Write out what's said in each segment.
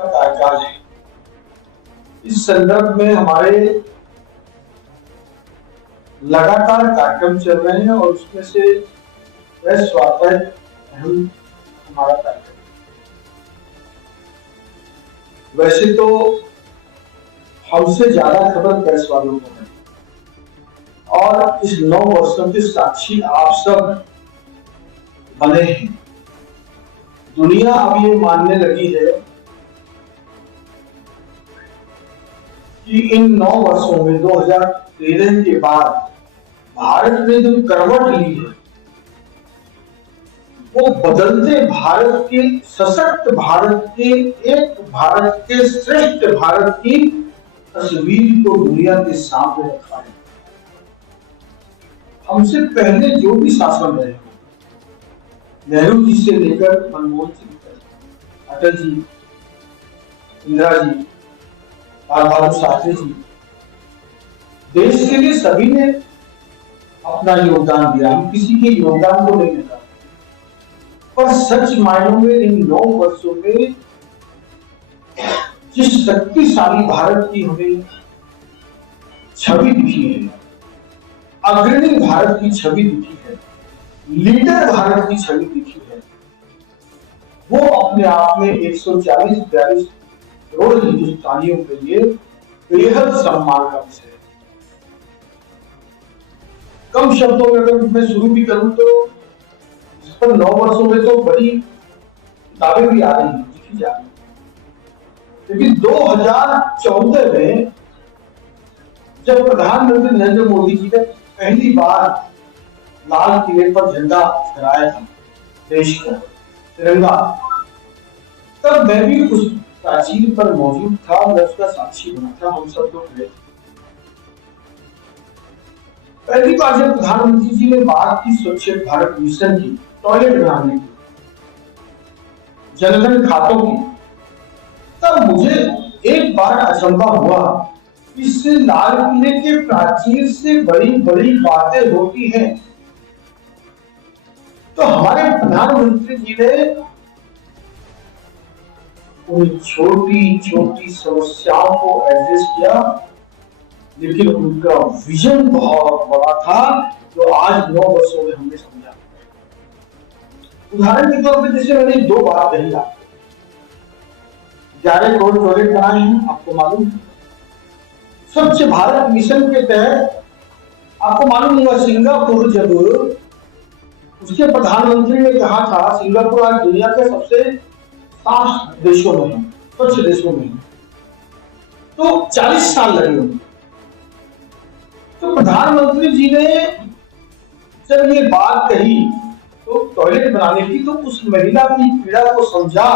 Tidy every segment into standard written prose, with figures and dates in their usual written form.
का कार्यकाल है। इस संदर्भ में हमारे लगातार कार्यक्रम चल रहे हैं और उसमें से प्रेस वार्ता अहम हमारा कार्यक्रम। वैसे तो हमसे ज्यादा खबर प्रेस वालों को है और इस 9 वर्षों के साक्षी आप सब बने हैं। दुनिया अब ये मानने लगी है कि इन 9 वर्षों में 2013 के बाद भारत ने जो करवट ली है वो बदलते भारत के, सशक्त भारत के, एक भारत के, श्रेष्ठ भारत की तस्वीर को दुनिया के सामने रखा है। हमसे पहले जो भी शासन रहे, नेहरू जी से लेकर मनमोहन सिंह तक, अटल जी, इंदिरा जी, लाल बहादुर शास्त्री जी, देश के लिए सभी ने अपना योगदान दिया। हम किसी के योगदान को नहीं लेता, पर सच मायनों में इन 9 वर्षों में जिस शक्तिशाली भारत की हमें छवि दिखी है, अग्रणी भारत की छवि दिखी है, लीडर भारत की छवि दिखी है, वो अपने आप में 140-42 करोड़ हिंदुस्तानियों के लिए बेहद सम्मान का विषय है। कम शब्दों में अगर मैं शुरू भी करूं तो इस पर 9 वर्षों में तो बड़ी किताबें भी आ रही हैं, लिखी जा रही है। लेकिन 2014 में जब प्रधानमंत्री नरेंद्र मोदी जी ने पहली बार लाल किले पर झंडा फहराया था, देश का तिरंगा, तब मैं भी उस प्राचीर पर मौजूद था, मैं उसका साक्षी बना था। हम सब लोग गए। पहली बार जब प्रधानमंत्री जी ने बात की स्वच्छ भारत मिशन की, टॉयलेट बनाने की, जनधन खातों की, तब मुझे एक बार अचंभा हुआ, इससे लाल किले के प्राचीर से बड़ी बड़ी बातें होती हैं। तो हमारे प्रधानमंत्री जी ने उन छोटी छोटी समस्याओं को एड्रेस किया, लेकिन उनका विजन बहुत बड़ा था जो आज 9 वर्षों में हमने समझा। उदाहरण के तौर पर जैसे मैंने 2 बात कही आपको, 11 करोड़ टॉयलेट बनाए हैं, आपको मालूम है। स्वच्छ भारत मिशन के तहत आपको मालूम होगा, सिंगापुर जब उसके प्रधानमंत्री ने कहा था, सिंगापुर आज दुनिया के सबसे साफ देशों में है, स्वच्छ देशों में है, तो 40 साल लगे होंगे। तो प्रधानमंत्री जी ने जब ये बात कही तो टॉयलेट बनाने की, तो उस महिला की पीड़ा को समझा,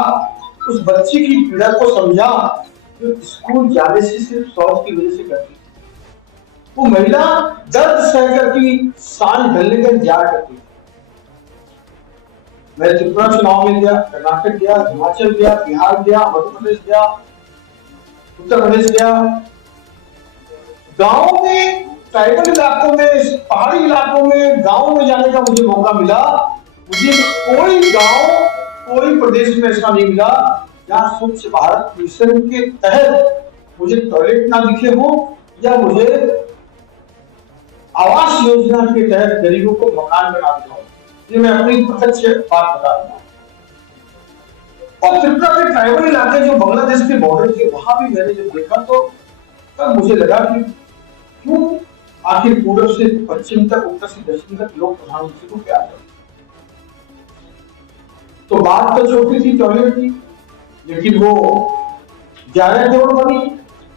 उस बच्ची की पीड़ा को समझा जो स्कूल जाने से सिर्फ शौच की वजह से करती। वो महिला दर्द सहकर की सांझ ढलने का इंतजार करती। मैं त्रिपुरा चुनाव में गया, कर्नाटक गया, हिमाचल गया, बिहार गया, मध्य प्रदेश गया, उत्तर प्रदेश गया, गांव में, ट्राइबल इलाकों में, पहाड़ी इलाकों में, गांव में जाने का मुझे मौका मिला। मुझे कोई गांव, कोई प्रदेश में ऐसा नहीं मिला जहां स्वच्छ भारत मिशन के तहत मुझे टॉयलेट ना दिखे हो या मुझे आवास योजना के तहत गरीबों को मकान बना दिया हो। ये मैं अपनी प्रत्यक्ष बात बता रहा हूं। और त्रिपुरा के ट्राइबल इलाके जो बांग्लादेश के बॉर्डर के, वहां भी मैंने जब देखा तो तब मुझे लगा कि क्यों आखिर पूर्व से पश्चिम तक, उत्तर से दक्षिण तक लोग प्रधानमंत्री को प्यार करते। तो बात तो छोटी थी टॉयलेट की, लेकिन वो 11 करोड़ बनी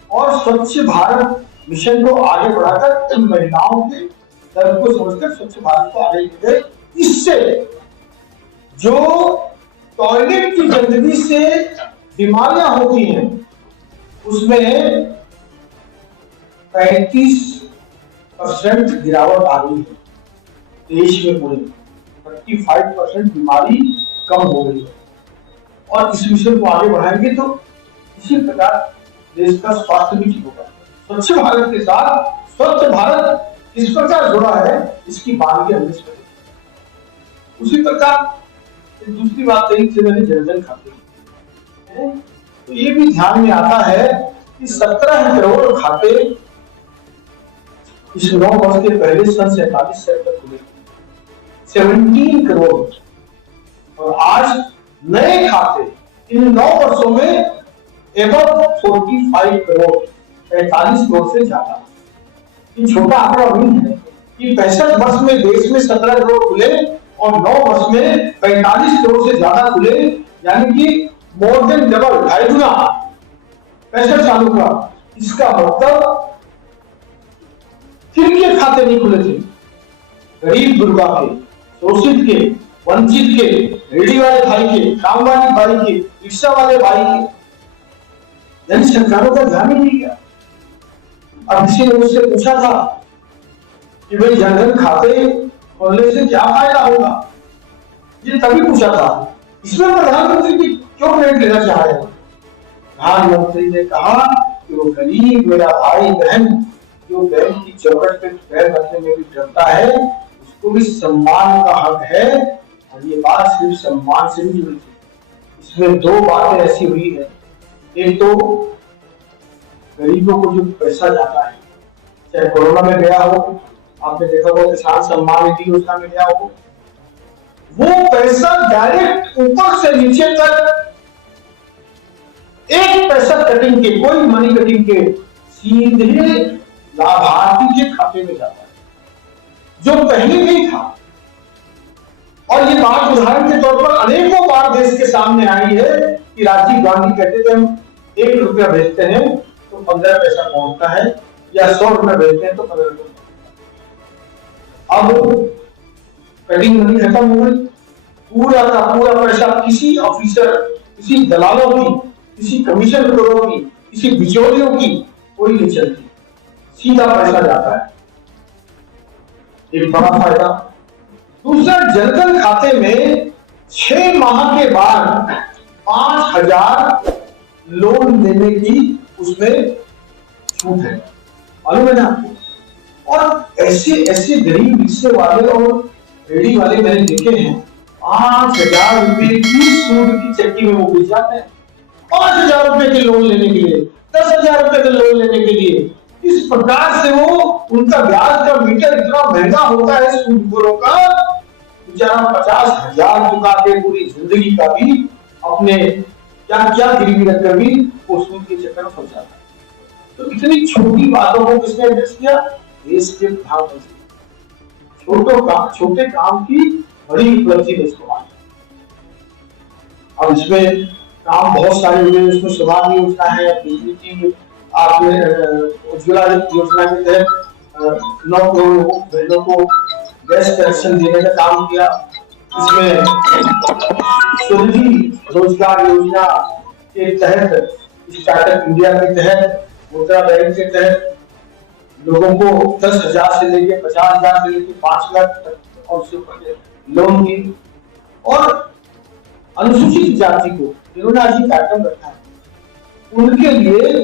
और स्वच्छ भारत मिशन को आगे बढ़ाकर इन महिलाओं के दर्द को समझकर स्वच्छ भारत को आगे ले गए। इससे जो टॉयलेट की गंदगी से बीमारियां होती हैं उसमें 35% गिरावट आ गई है देश में। पूरे 35% बीमारी कम हो गई है और इस मिशन को आगे बढ़ाएंगे तो इसी प्रकार देश का स्वास्थ्य भी ठीक होगा। स्वच्छ भारत के साथ स्वच्छ भारत किस प्रकार जुड़ा है इसकी बात भी हमने सुनी। उसी प्रकार दूसरी बात कही थी मैंने, जनधन खाते। तो ये भी ध्यान में आता है कि 17 करोड़ खाते इस 9 वर्ष के पहले सन 47 से तक खुले, 17 करोड़, और आज नए खाते इन 9 वर्षों में एबव 45 करोड़, 45 करोड़ से ज्यादा। ये छोटा आंकड़ा नहीं है कि 65 वर्ष में देश में 17 करोड़ खुले और 9 वर्ष में 45 करोड़ से ज्यादा खुले, यानी कि मोर देन डबल, 2.5 गुना 65 सालों का। इसका मतलब किनके खाते नहीं खुले थे? गरीब गुरबा के, शोषित के, वंचित के, रेडी वाले भाई के, काम वाली भाई के, रिक्शा वाले भाई के, यानी सरकारों का ध्यान ही नहीं गया। अब किसी ने मुझसे पूछा था कि भाई जनधन खाते खोलने से क्या फायदा होगा, ये तभी पूछा था। इसमें प्रधानमंत्री की क्यों क्रेडिट लेना चाह रहे हैं? प्रधानमंत्री ने कहा कि वो गरीब मेरा भाई बहन जो बैंक की चौखट पे पैर रखने में भी डरता है, उसको भी सम्मान का हक है। और ये बात सिर्फ सम्मान से नहीं जुड़ी थी, इसमें 2 बातें ऐसी हुई है। एक तो गरीबों को जो पैसा जाता है, चाहे कोरोना में गया हो, आपने देखा हो किसान सम्मान निधि योजना में गया हो, वो पैसा डायरेक्ट ऊपर से नीचे तक 1 पैसा कटिंग के, कोई मनी कटिंग के, सीधे लाभार्थी के खाते में जाता है, जो पहले नहीं था। और ये बात उदाहरण के तौर पर अनेकों बार देश के सामने आई है कि राजीव गांधी कहते थे हम 1 रुपया भेजते हैं तो 15 पैसा पहुंचता है, या 100 रुपया भेजते हैं तो 15 रुपया। अब कटिंग मनी खत्म हो गई, पूरा का पूरा पैसा किसी ऑफिसर, किसी दलालों की, किसी कमीशन खोरों की, किसी बिचौलियों की कोई नहीं चलती, सीधा पैसा जाता है। एक बड़ा फायदा। दूसरा, जनधन खाते में 6 माह के बाद 5,000 लोन देने की उसमें छूट है, मालूम है ना आपको? और ऐसे ऐसे गरीब रिक्शे वाले और रेडी वाले मैंने देखे हैं, 5,000 रुपए की सूद की चक्की में वो घुस जाते हैं। 5,000 रुपए के लोन लेने के लिए, 10,000 रुपए के लोन लेने के लिए, इस प्रकार से वो उनका ब्याज का मीटर इतना महंगा होता है सूदखोरों का, बेचारा 50,000 चुका के पूरी जिंदगी का भी अपने क्या क्या गिरवी रखकर भी वो सूद के चक्कर में फंस जाता है। तो इतनी छोटी बातों को किसने एड्रेस किया? देश के प्रधानमंत्री। छोटे काम की बड़ी उपलब्धि में इसको माना। अब इसमें काम बहुत सारे हुए, उसमें सुधार योजना है, बिजली की आपने उज्ज्वला योजना के तहत 9 करोड़ बहनों को गैस कनेक्शन देने का काम किया। इसमें स्वनिधि रोजगार योजना के तहत, स्टार्टअप इंडिया के तहत, मुद्रा बैंक के तहत लोगों को 10,000 से लेकर 50,000 से लेकर 5 लाख तक और उससे ऊपर लोन दी। और अनुसूचित जाति को जिन्होंने आज ये कार्यक्रम रखा है, उनके लिए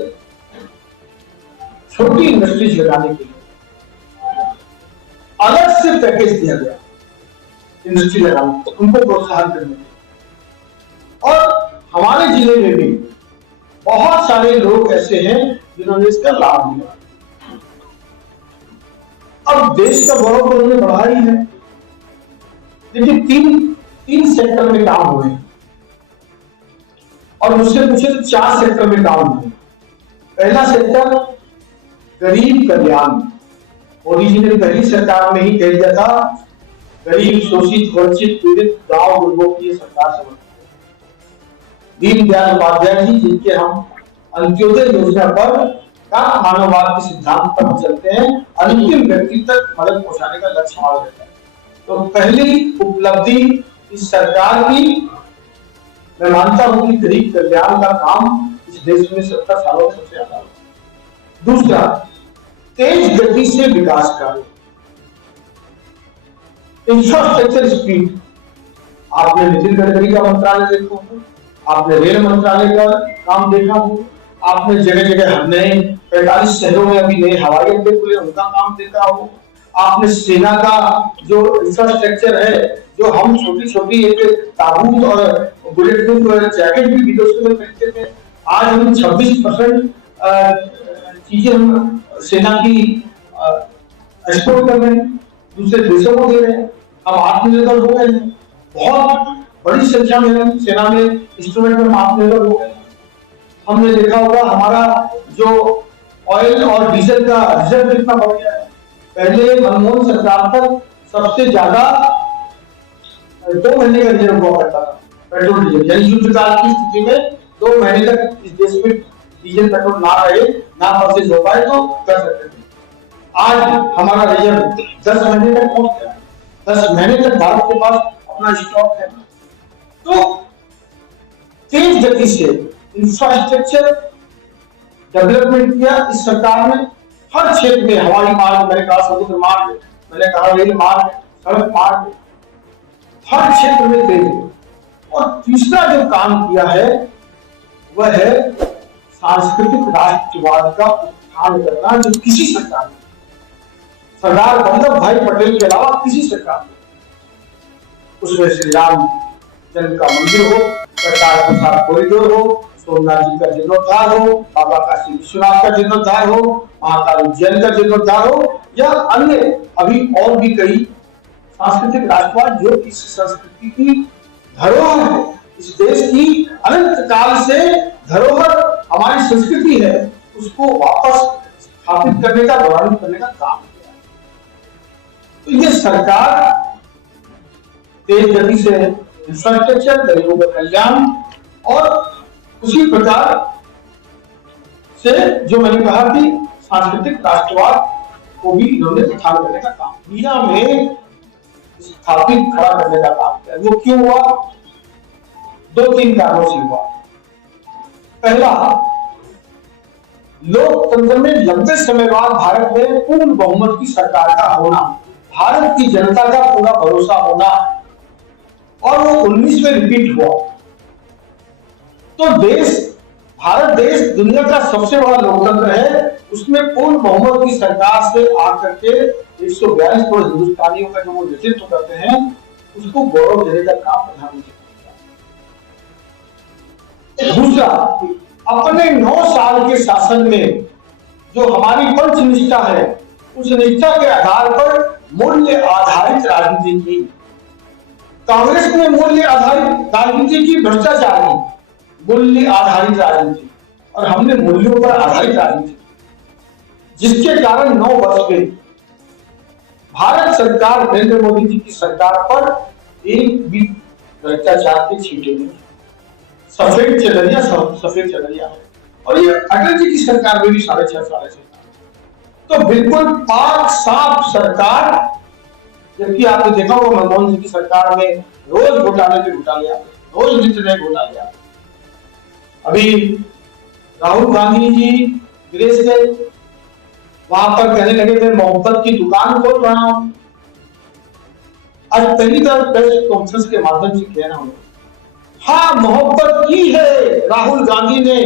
छोटी इंडस्ट्रीज लगाने के लिए अलग से पैकेज दिया गया, इंडस्ट्री लगाने, उनको प्रोत्साहन करने के लिए। और हमारे जिले में भी बहुत सारे लोग ऐसे हैं जिन्होंने इसका लाभ लिया। अब देश का गौरव तो उन्होंने बढ़ा ही है, लेकिन तीन सेक्टर में काम हुए और मुझसे पूछे तो 4 सेक्टर में काम हुए। पहला सेक्टर गरीब कल्याण। मोदी जी ने पहली सरकार में ही कह दिया था, गरीब, शोषित, वंचित, पीड़ित गांव गुरबों की सरकार समर्पित है। दीनदयाल उपाध्याय जी, जिनके हम अंत्योदय योजना पर का मानववाद के सिद्धांत पर हम चलते हैं, अंतिम व्यक्ति तक मदद पहुंचाने का लक्ष्य हमारा रहता है। तो पहली उपलब्धि इस सरकार की, मैं मानता हूं कि गरीब कल्याण का काम इस देश में 70 सालों में सबसे ज्यादा। दूसरा, तेज गति से विकास कार्य, इंफ्रास्ट्रक्चर स्पीड। आपने नितिन गडकरी का मंत्रालय देखा हो, आपने रेल मंत्रालय का काम देखा हो, आपने जगह जगह नए 45 शहरों में अभी नए हवाई अड्डे खुले, उनका काम देखा हो। आपने सेना का जो इंफ्रास्ट्रक्चर है, जो हम छोटी छोटी एक ताबूत और बुलेट प्रूफ जैकेट भी विदेशों में खरीदते थे, आज हम 26% चीजें हम सेना की एक्सपोर्ट कर रहे हैं, दूसरे देशों को दे रहे हैं, हम आत्मनिर्भर हो गए हैं। बहुत बड़ी संख्या में हम सेना में इंस्ट्रूमेंट में आत्मनिर्भर हो गए हैं। हमने देखा होगा हमारा जो ऑयल और डीजल का रिजर्व कितना बढ़ गया है। पहले मनमोहन सरकार तक सबसे ज्यादा 2 महीने का रिजर्व हुआ करता था पेट्रोल डीजल, यानी युद्ध काल की स्थिति में 2 महीने तक इस देश में डीजल पेट्रोल ना रहे, ना परचेज हो पाए तो कर सकते थे। आज हमारा रिजर्व 10 महीने तक पहुंच गया। 10 महीने तक भारत के पास अपना स्टॉक है। तो तेज गति से इंफ्रास्ट्रक्चर डेवलपमेंट किया इस सरकार ने, हर क्षेत्र में, हवाई मार्ग, मैंने कहा समुद्र मार्ग, मैंने कहा रेल मार्ग, सड़क मार्ग, हर क्षेत्र में तेज। और तीसरा जो काम किया है वह है सांस्कृतिक राष्ट्रवाद का उत्थान करना, जो किसी सरकार ने, सरदार वल्लभ भाई पटेल के अलावा किसी सरकार ने, उसमें श्री राम जन्म का मंदिर हो, करतार प्रसाद कॉरिडोर हो, सोमनाथ जी का जीर्णोद्धार हो, बाबा काशी विश्वनाथ का जीर्णोद्धार हो, महाकाल उज्जैन का जीर्णोद्धार हो, या अन्य अभी और भी कई सांस्कृतिक राष्ट्रवाद जो इस संस्कृति की धरोहर है, इस देश की अनंत काल से धरोहर हमारी संस्कृति है, उसको वापस स्थापित करने का, गौरवान्वित करने का काम किया। तो ये सरकार तेज गति से इंफ्रास्ट्रक्चर, गरीबों का कल्याण और उसी प्रकार से जो मैंने कहा कि सांस्कृतिक राष्ट्रवाद को भी इन्होंने उत्थान करने का काम, दुनिया में स्थापित खड़ा करने का काम किया। वो क्यों हुआ? 2-3 कारणों से हुआ। पहला, लोकतंत्र में लंबे समय बाद भारत में पूर्ण बहुमत की सरकार का होना, भारत की जनता का पूरा भरोसा होना, और वो 19 में रिपीट हुआ। तो भारत देश दुनिया का सबसे बड़ा लोकतंत्र है, उसमें पूर्ण बहुमत की सरकार से आकर के 142 करोड़ हिंदुस्तानियों का जो वो नेतृत्व करते हैं, उसको गौरव देने का काम प्रधानमंत्री। दूसरा, अपने 9 साल के शासन में जो हमारी पंच निष्ठा है, उस निष्ठा के आधार पर मूल्य आधारित राजनीति की। कांग्रेस ने मूल्य आधारित राजनीति की, भ्रष्टाचार की, मूल्य आधारित राजनीति, और हमने मूल्यों पर आधारित राजनीति, जिसके कारण 9 वर्ष में भारत सरकार, नरेंद्र मोदी जी की सरकार पर एक भी भ्रष्टाचार के छींटे नहीं, सफेद चदरिया है। और ये अटल जी की सरकार में भी 6.5 साल से, तो बिल्कुल पाक साफ सरकार। जबकि आपने देखा होगा मनमोहन जी की सरकार में रोज घोटाले पे घोटाले आते, रोज नित्य नए घोटाले आते। अभी राहुल गांधी जी विदेश गए, वहां पर कहने लगे थे मोहब्बत की दुकान खोल रहा हूं। आज पहली बार प्रेस कॉन्फ्रेंस के माध्यम से कहना होगा, हाँ मोहब्बत की है राहुल गांधी ने,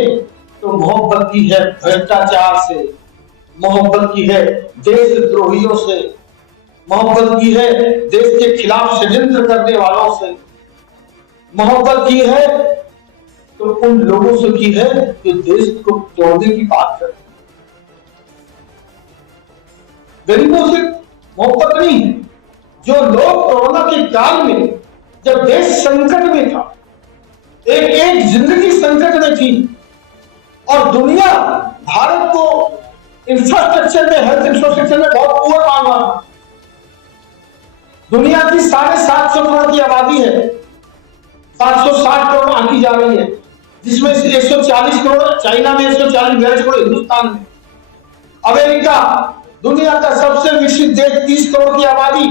तो मोहब्बत की है भ्रष्टाचार से, मोहब्बत की है देशद्रोहियों से, मोहब्बत की है देश के खिलाफ षड्यंत्र करने वालों से, मोहब्बत की है तो उन लोगों से की है जो देश को तोड़ने की बात करते हैं। गरीबों से मोहब्बत नहीं है। जो लोग कोरोना के काल में, जब देश संकट में था, एक जिंदगी संकट में थी, और दुनिया भारत को इंफ्रास्ट्रक्चर में, हेल्थ इंफ्रास्ट्रक्चर में बहुत पुअर मान रहा था। दुनिया की 750 करोड़ की आबादी है, 760 करोड़ आंकी जा रही है, जिसमें से 140 करोड़ चाइना में, 140 करोड़ हिंदुस्तान में। अमेरिका दुनिया का सबसे विकसित देश, 30 करोड़ की आबादी,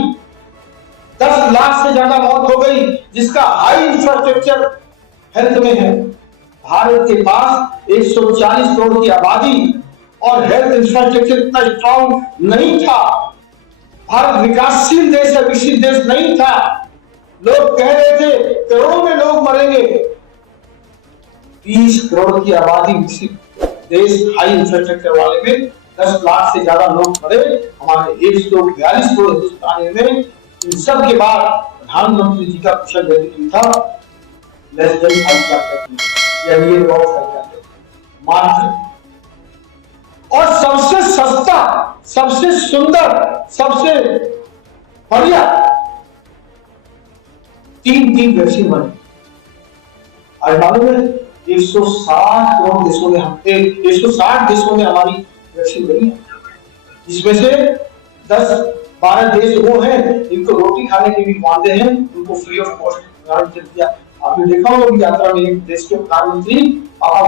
10 लाख से ज्यादा मौत हो गई, जिसका हाई इंफ्रास्ट्रक्चर हेल्थ में है। भारत के पास 140 करोड़ की आबादी और हेल्थ इंफ्रास्ट्रक्चर इतना स्ट्रॉन्ग नहीं था। भारत विकासशील देश है, विकसित देश नहीं था। लोग कह रहे थे करोड़ों में लोग मरेंगे। 30 करोड़ की आबादी विकसित देश, हाई इंफ्रास्ट्रक्चर वाले में 10 लाख से ज्यादा लोग मरे। हमारे 142 करोड़ हिंदुस्तानी में, इन सब के बाद प्रधानमंत्री जी का कुशल नेतृत्व था, लेस देन 5 लाख, यानी ये बहुत मात्र, और सबसे सस्ता, सबसे सुंदर, सबसे बढ़िया 3 वैक्सीन बने। आज मालूम है 160 करोड़ देशों में 160 देशों में हमारी वैक्सीन बनी है, जिसमें से 10-12 देश वो हैं जिनको रोटी खाने के भी वादे हैं, उनको फ्री ऑफ कॉस्ट गारंटी दिया। आपने देखा होगा कि यात्रा में एक देश के प्रधानमंत्री,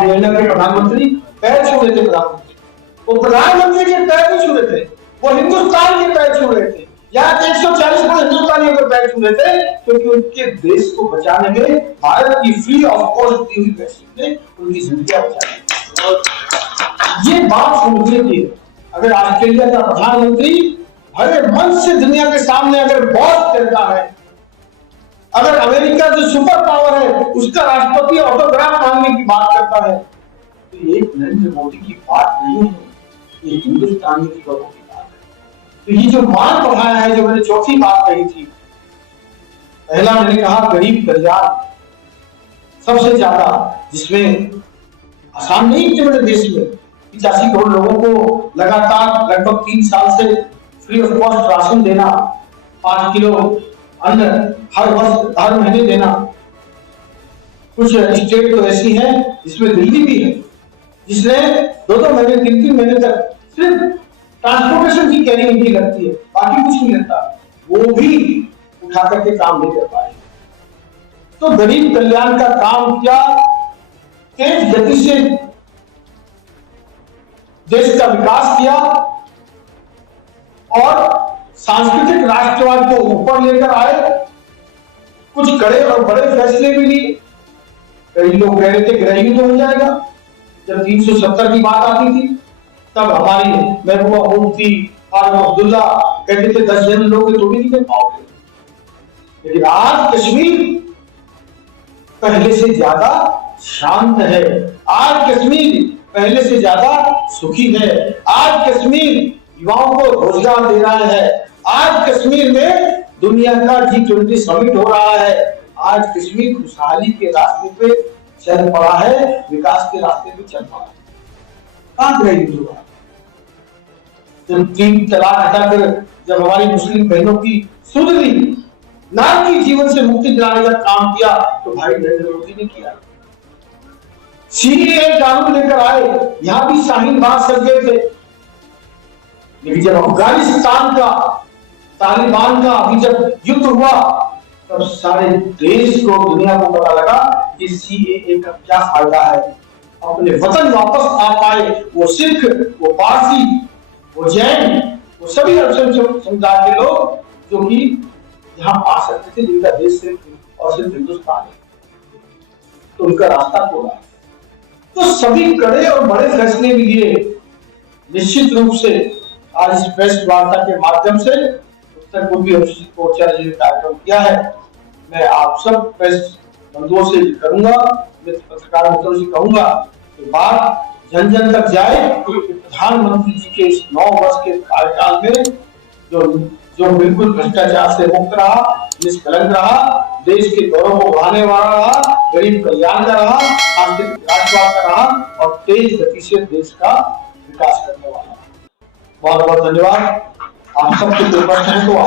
वियतनाम के प्रधानमंत्री पैर छू रहे थे, प्रधानमंत्री वो प्रधानमंत्री के पैर नहीं छू रहे थे, वो हिंदुस्तान के पैर छू रहे थे। यहाँ 140 करोड़ हिंदुस्तानियों के पैर छू रहे थे, क्योंकि उनके देश को बचाने में भारत की फ्री ऑफ कॉस्ट दी हुई वैक्सीन ने उनकी जिंदगी बचाई। ये बात समझिए कि अगर ऑस्ट्रेलिया का प्रधानमंत्री भरे मन से दुनिया के सामने अगर बॉस करता है, अगर अमेरिका जो सुपर पावर है उसका राष्ट्रपति ऑटोग्राफ मांगने की बात करता है, तो ये नरेंद्र मोदी की बात नहीं है, ये हिंदुस्तानी की बात है। तो ये जो मान बढ़ाया है, जो मैंने चौथी बात कही थी, पहला मैंने कहा गरीब कल्याण सबसे ज्यादा, जिसमें आसाम नहीं इतने बड़े देश में 85 करोड़ लोगों को लगातार लगभग 3 साल से फ्री ऑफ कॉस्ट राशन देना, 5 किलो अन्न हर वर्ष हर महीने देना। कुछ स्टेट तो ऐसी हैं जिसमें दिल्ली भी है, जिसने 2-2 महीने 3-3 महीने तक सिर्फ ट्रांसपोर्टेशन की कैरिंग इनकी लगती है, बाकी कुछ नहीं लगता, वो भी उठा करके काम नहीं कर पाए। तो गरीब कल्याण का काम क्या, तेज गति से देश का विकास किया और सांस्कृतिक राष्ट्रवाद को ऊपर लेकर आए, कुछ कड़े और बड़े फैसले भी लिए। कई लोग कह रहे थे ग्रह हो जाएगा, जब 370 की बात आती थी तब हमारी महबूबा मुफ्ती फारूक अब्दुल्ला कहते थे 10 जन लोग तो भी नहीं कर पाओगे। लेकिन आज कश्मीर पहले से ज्यादा शांत है, आज कश्मीर पहले से ज्यादा सुखी है, आज कश्मीर युवाओं को रोजगार दे रहा है, आज कश्मीर में दुनिया का G20 समिट हो रहा है, आज कश्मीर खुशहाली के रास्ते पे चल पड़ा है, विकास के रास्ते पे चल पड़ा है। कहां गए युवा? जब 3 तलाक हटाकर जब हमारी मुस्लिम बहनों की सुधरी नारी जीवन से मुक्ति दिलाने का काम किया, तो भाई नरेंद्र मोदी ने किया। सीएए कानून लेकर आए, यहां भी शाहीन बाग सज गए थे, लेकिन जब अफगानिस्तान का तालिबान का अभी जब युद्ध हुआ, तब सारे देश को, दुनिया को पता लगा कि सीएए का क्या फायदा है। अपने वतन वापस आ पाए वो सिख, वो पारसी, वो जैन, वो सभी अल्पसंख्यक समुदाय के लोग जो कि यहाँ आ सकते थे, जिनका देश सिर्फ और सिर्फ हिंदुस्तान है, तो उनका रास्ता खोला। तो सभी कड़े और बड़े फैसले भी लिए। निश्चित रूप से आज इस प्रेस वार्ता के माध्यम से उत्तर पूर्वी अनुसूचित मोर्चा ने जो कार्यक्रम किया है, मैं आप सब प्रेस बंधुओं से करूंगा, पत्रकार मित्रों से कहूंगा कि बात जन जन तक जाए। प्रधानमंत्री जी के इस 9 वर्ष के कार्यकाल में जो बिल्कुल भ्रष्टाचार से मुक्त रहा, निष्कलंक रहा, देश के गौरव को बढ़ाने वाला रहा, गरीब कल्याण का रहा, आंतरिक राष्ट्रवाद का रहा और तेज गति से देश का विकास करने वाला। बहुत बहुत धन्यवाद। आप सबके प्रश्न को